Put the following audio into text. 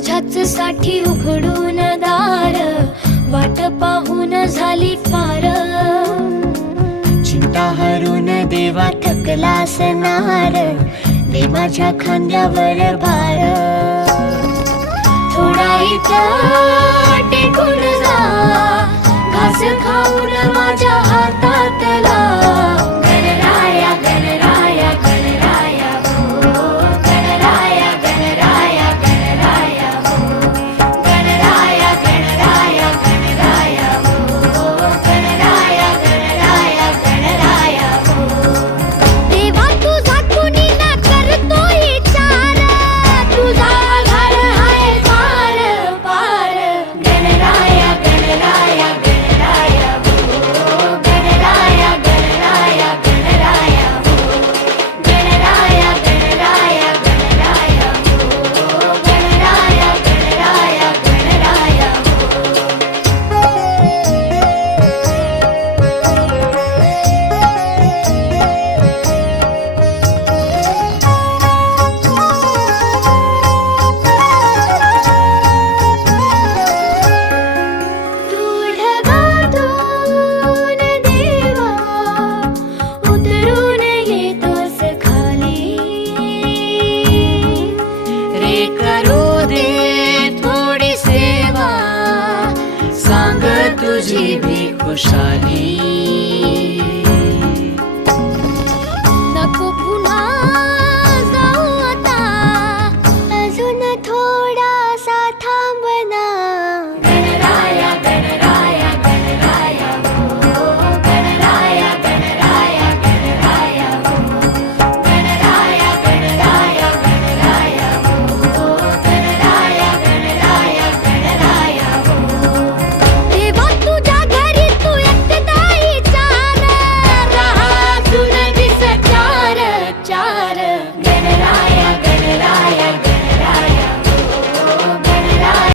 तुझ्याच साठी उघडून दार, वाट पाहून झाली फार। चिंता हरून देवा थकला असणार, दे माझ्या खांद्यावर भार। थोडा इथं टेकून जा, घास खाऊन माझ्या हातातला